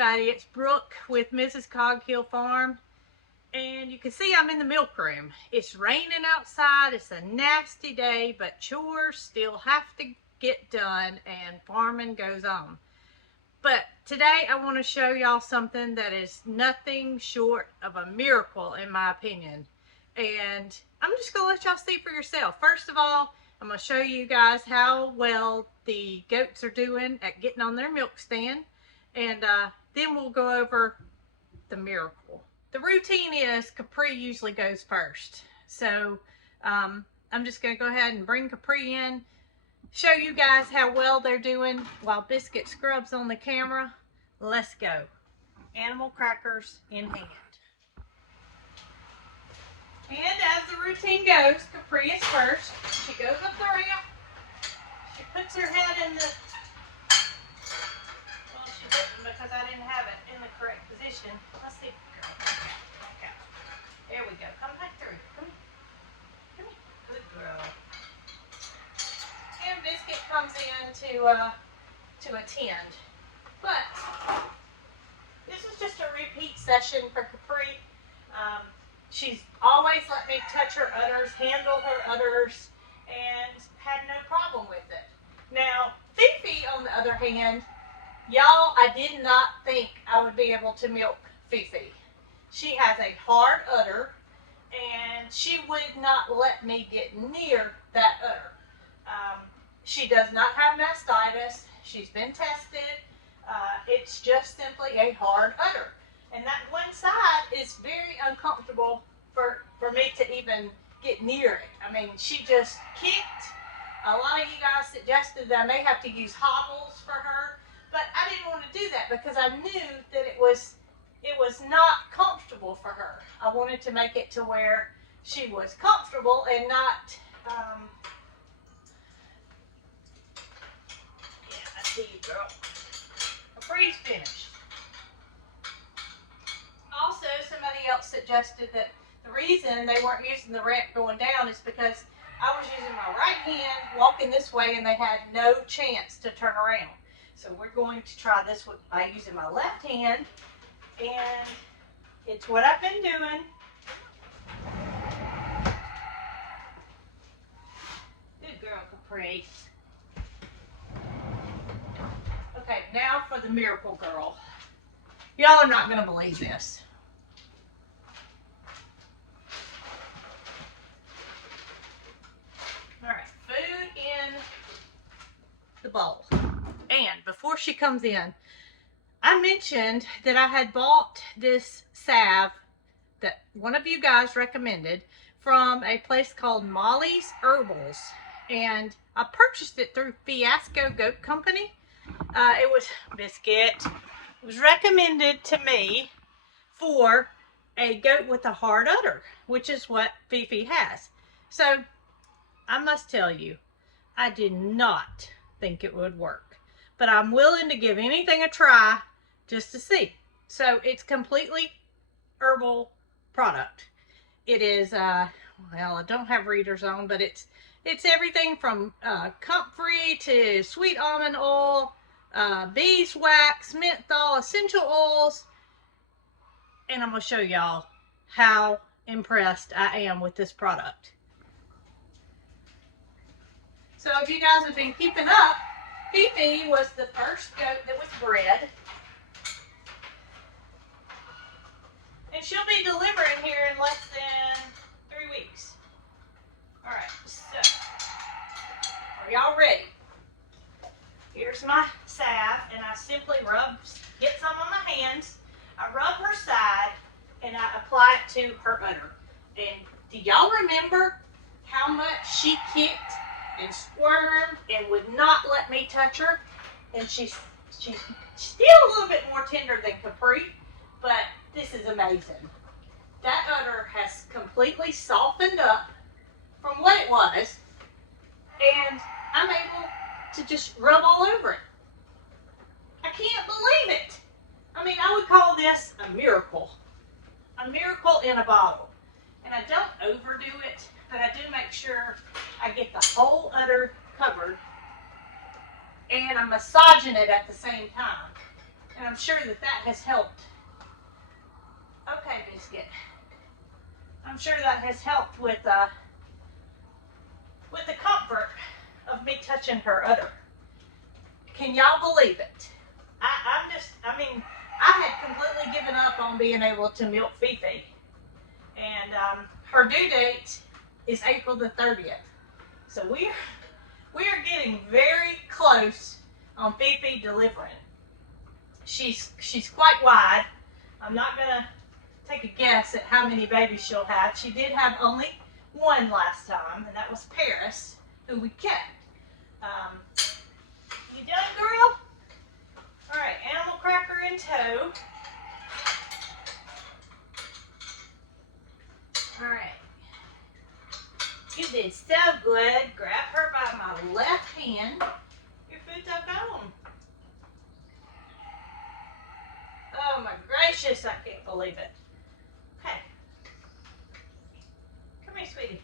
everybody, it's Brooke with Mrs. Cog Hill Farm, and you can see I'm in the milk room. It's raining outside, it's a nasty day, but chores still have to get done and farming goes on. But today I want to show y'all something that is nothing short of a miracle in my opinion, and I'm just going to let y'all see for yourself. First of all, I'm going to show you guys how well the goats are doing at getting on their milk stand. And then we'll go over the miracle. The routine is Capri usually goes first. So I'm just going to go ahead and bring Capri in, show you guys how well they're doing while Biscuit scrubs on the camera. Let's go. Animal crackers in hand. And as the routine goes, Capri is first. She goes up the ramp. She puts her head in the... because I didn't have it in the correct position. Let's see. Okay. There we go. Come back through. Come here. Come here. Good girl. And Biscuit comes in to attend. But this is just a repeat session for Capri. She's always let me touch her udders, handle her udders, and had no problem with it. Now, Fifi, on the other hand, y'all, I did not think I would be able to milk Fifi. She has a hard udder, and she would not let me get near that udder. She does not have mastitis. She's been tested. It's just simply a hard udder. And that one side is very uncomfortable for me to even get near it. I mean, she just kicked. A lot of you guys suggested that I may have to use hobbles for her. But I didn't want to do that because I knew that it was not comfortable for her. I wanted to make it to where she was comfortable and not, yeah, I see you, girl. Capri's finished. Also, somebody else suggested that the reason they weren't using the ramp going down is because I was using my right hand, walking this way, and they had no chance to turn around. So we're going to try this by using my left hand, and it's what I've been doing. Good girl, Capri. Okay, now for the miracle girl. Y'all are not going to believe this. All right, food in the bowl. And before she comes in, I mentioned that I had bought this salve that one of you guys recommended from a place called Molly's Herbals. And I purchased it through Fiasco Goat Company. It was Biscuit. It was recommended to me for a goat with a hard udder, which is what Fifi has. So I must tell you, I did not think it would work. But I'm willing to give anything a try just to see. So it's completely herbal product. It is, well, I don't have readers on, but it's everything from comfrey to sweet almond oil, beeswax, menthol, essential oils. And I'm going to show y'all how impressed I am with this product. So if you guys have been keeping up, Fifi was the first goat that was bred. And she'll be delivering here in less than 3 weeks. Alright, so, are y'all ready? Here's my salve, and I simply get some on my hands. I rub her side, and I apply it to her udder. And do y'all remember how much she kicked and squirmed and would not let me touch her? And she's still a little bit more tender than Capri, but this is amazing. That udder has completely softened up from what it was, and I'm able to just rub all over it. I can't believe it. I mean, I would call this a miracle. A miracle in a bottle. And I don't overdo it, but I do make sure I get the whole udder covered, and I'm massaging it at the same time. And I'm sure that that has helped. Okay, Biscuit. I'm sure that has helped with the comfort of me touching her udder. Can y'all believe it? I mean, I had completely given up on being able to milk Fifi. And her due date is April the 30th. So we're getting very close on Fifi delivering. She's quite wide. I'm not gonna take a guess at how many babies she'll have. She did have only one last time, and that was Paris, who we kept. You done, girl? All right, animal cracker in tow. All right. You did so good. Grab her by my left hand. Your food's all gone. Oh my gracious, I can't believe it. Okay. Come here, sweetie.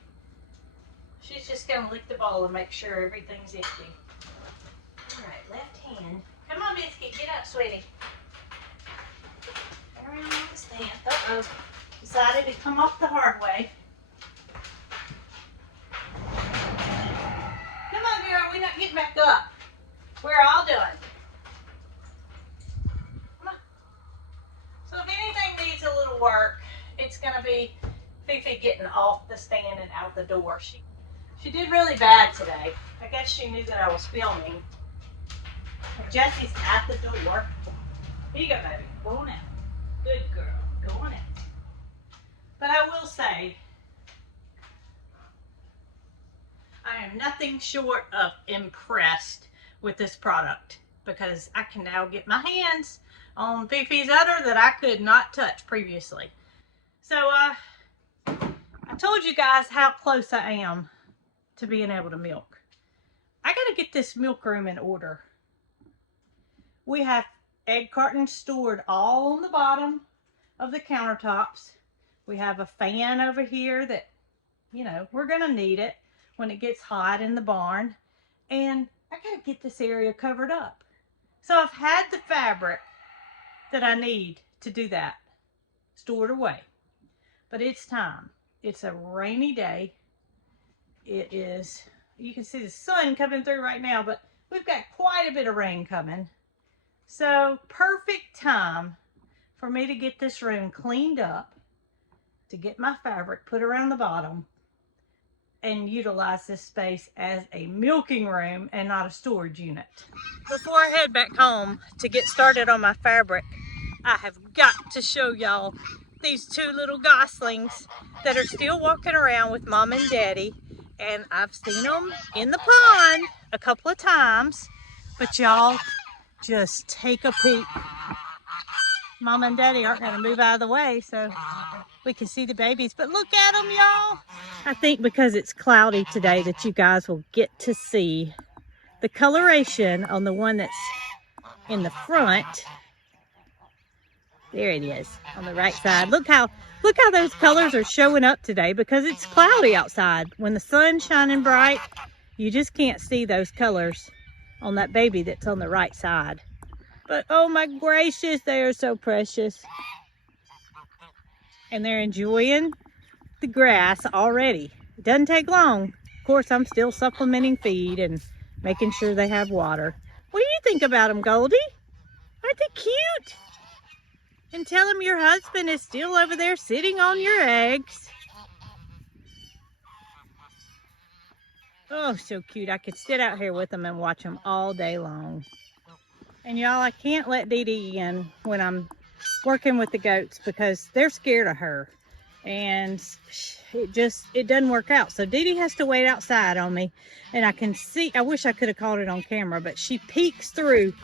She's just gonna lick the bowl and make sure everything's empty. All right, left hand. Come on, Biscuit, get up, sweetie. Around on the stand. Uh-oh. Decided to come off the hard way. Come on, girl, we're not getting back up. We're all done. Come on. So if anything needs a little work, it's gonna be Fifi getting off the stand and out the door. She did really bad today. I guess she knew that I was filming. Jessie's at the door. Here you go, baby. Go on out. Good girl. Go on out. But I will say, I am nothing short of impressed with this product because I can now get my hands on Fifi's udder that I could not touch previously. So I told you guys how close I am to being able to milk. I got to get this milk room in order. We have egg cartons stored all on the bottom of the countertops. We have a fan over here that, you know, we're going to need it when it gets hot in the barn. And I got to get this area covered up. So I've had the fabric that I need to do that stored away. But it's time. It's a rainy day. It is, you can see the sun coming through right now, but we've got quite a bit of rain coming. So perfect time for me to get this room cleaned up, to get my fabric put around the bottom and utilize this space as a milking room and not a storage unit. Before I head back home to get started on my fabric, I have got to show y'all these two little goslings that are still walking around with Mom and Daddy. And I've seen them in the pond a couple of times, but y'all just take a peek. Mom and Daddy aren't going to move out of the way so we can see the babies, but look at them, y'all. I think because it's cloudy today that you guys will get to see the coloration on the one that's in the front. There it is on the right side. Look how those colors are showing up today because it's cloudy outside. When the sun's shining bright, you just can't see those colors on that baby that's on the right side. But oh my gracious, they are so precious. And they're enjoying the grass already. It doesn't take long. Of course, I'm still supplementing feed and making sure they have water. What do you think about them, Goldie? Aren't they cute? And tell them your husband is still over there sitting on your eggs. Oh, so cute. I could sit out here with them and watch them all day long. And y'all, I can't let Dee Dee in when I'm working with the goats because they're scared of her. And it doesn't work out. So Dee Dee has to wait outside on me. And I can see, I wish I could have caught it on camera, but she peeks through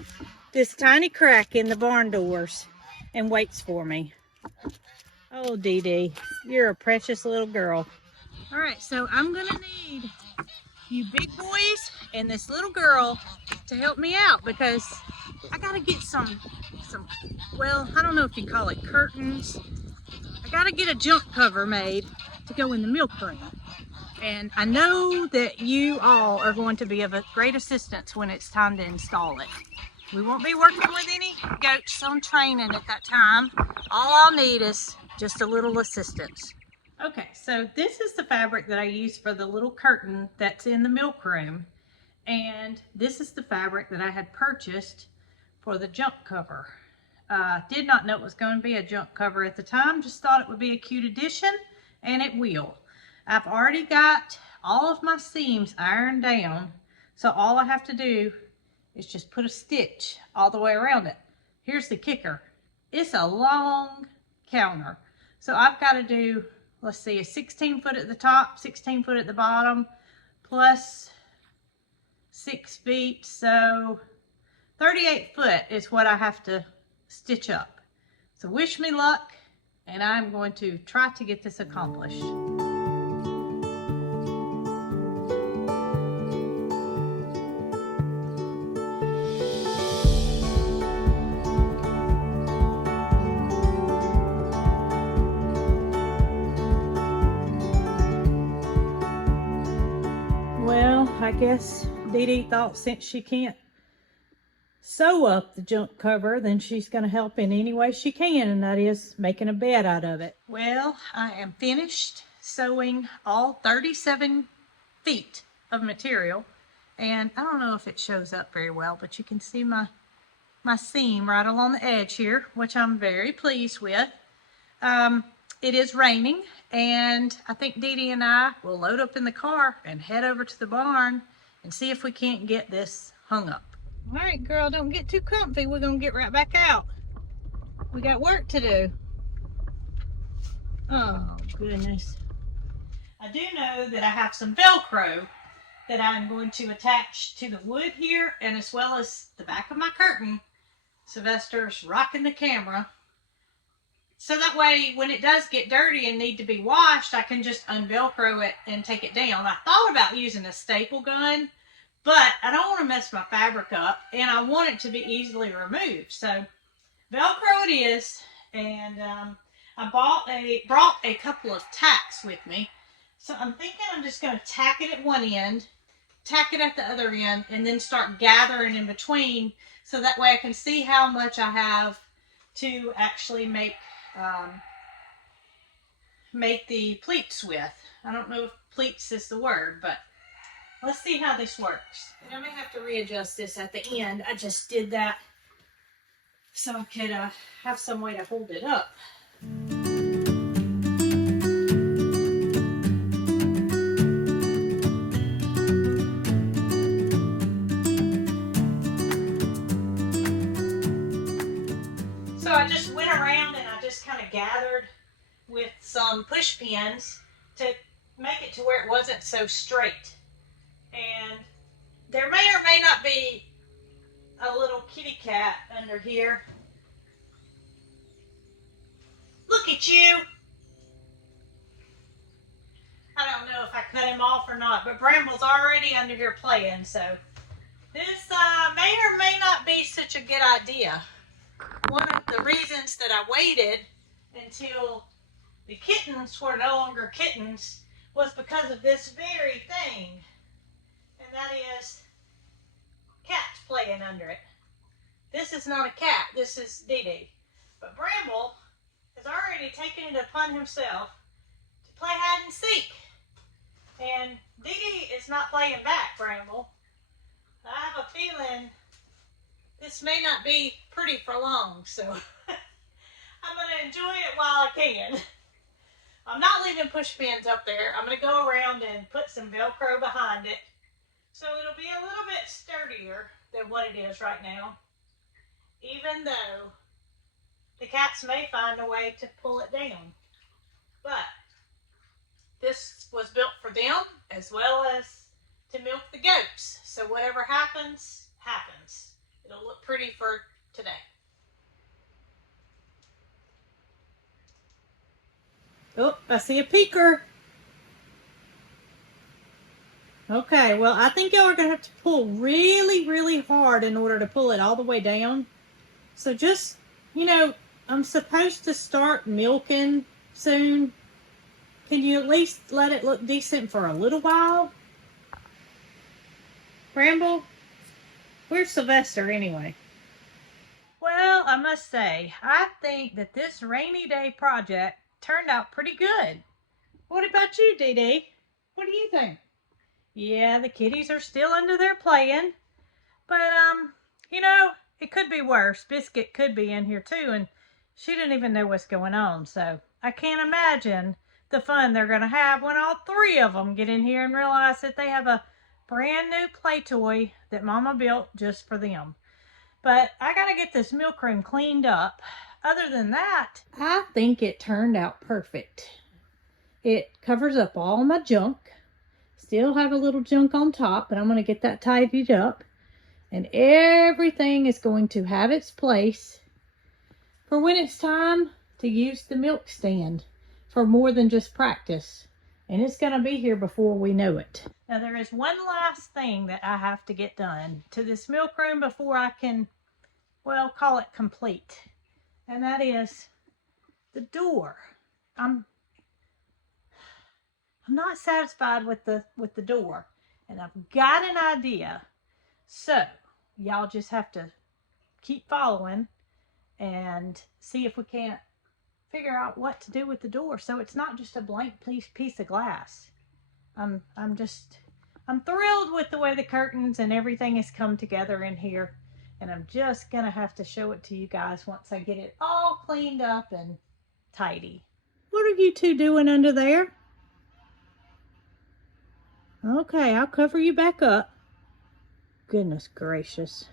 this tiny crack in the barn doors and waits for me. Oh, Dee Dee, you're a precious little girl. All right, so I'm gonna need you big boys and this little girl to help me out because I gotta get some, well, I don't know if you call it curtains. I gotta get a jump cover made to go in the milk room. And I know that you all are going to be of a great assistance when it's time to install it. We won't be working with any goats on training at that time. All I'll need is just a little assistance. Okay, so this is the fabric that I use for the little curtain that's in the milk room. And this is the fabric that I had purchased for the junk cover. Did not know it was going to be a junk cover at the time, just thought it would be a cute addition, and it will. I've already got all of my seams ironed down, so all I have to do is just put a stitch all the way around it. Here's the kicker. It's a long counter, so I've got to do, let's see, a 16 foot at the top, 16 foot at the bottom, plus 6 feet, so 38 foot is what I have to stitch up. So wish me luck, and I'm going to try to get this accomplished. Well, I guess Dee Dee thought since she can't sew up the junk cover, then she's going to help in any way she can, and that is making a bed out of it. Well, I am finished sewing all 37 feet of material, and I don't know if it shows up very well, but you can see my seam right along the edge here, which I'm very pleased with. It is raining, and I think Dee Dee and I will load up in the car and head over to the barn and see if we can't get this hung up. All right, girl, don't get too comfy. We're going to get right back out. We got work to do. Oh, goodness. I do know that I have some Velcro that I'm going to attach to the wood here, and as well as the back of my curtain. Sylvester's rocking the camera. So that way, when it does get dirty and need to be washed, I can just unvelcro it and take it down. I thought about using a staple gun, but I don't want to mess my fabric up, and I want it to be easily removed. So Velcro it is, and I brought a couple of tacks with me. So I'm thinking I'm just going to tack it at one end, tack it at the other end, and then start gathering in between, so that way I can see how much I have to actually make the pleats with. I don't know if pleats is the word, but let's see how this works. And I may have to readjust this at the end. I just did that so I could have some way to hold it up. So I just went around and I just kind of gathered with some push pins to make it to where it wasn't so straight. And there may or may not be a little kitty cat under here. Look at you. I don't know if I cut him off or not, but Bramble's already under here playing, so this may or may not be such a good idea. One of the reasons that I waited until the kittens were no longer kittens was because of this very thing. And that is cats playing under it. This is not a cat, this is Dee Dee. But Bramble has already taken it upon himself to play hide and seek. And Dee Dee is not playing back, Bramble. I have a feeling this may not be pretty for long, so I'm going to enjoy it while I can. I'm not leaving push pins up there. I'm going to go around and put some Velcro behind it, so it'll be a little bit sturdier than what it is right now, even though the cats may find a way to pull it down. But this was built for them as well as to milk the goats. So whatever happens, happens. It'll look pretty for today. Oh, I see a peeker. Okay, well, I think y'all are going to have to pull really, really hard in order to pull it all the way down. So just, you know, I'm supposed to start milking soon. Can you at least let it look decent for a little while? Bramble? Where's Sylvester anyway? Well, I must say, I think that this rainy day project turned out pretty good. What about you, Dee Dee? What do you think? Yeah, the kitties are still under there playing. But, you know, it could be worse. Biscuit could be in here too, and she didn't even know what's going on. So I can't imagine the fun they're going to have when all three of them get in here and realize that they have a brand new play toy that Mama built just for them. But I got to get this milk room cleaned up. Other than that, I think it turned out perfect. It covers up all my junk. Still have a little junk on top, but I'm going to get that tidied up. And everything is going to have its place for when it's time to use the milk stand for more than just practice. And it's going to be here before we know it. Now there is one last thing that I have to get done to this milk room before I can, well, call it complete. And that is the door. I'm not satisfied with the door. And I've got an idea. So y'all just have to keep following and see if we can't figure out what to do with the door so it's not just a blank piece of glass. I'm thrilled with the way the curtains and everything has come together in here, and I'm just gonna have to show it to you guys once I get it all cleaned up and tidy. What are you two doing under there? Okay, I'll cover you back up. Goodness gracious.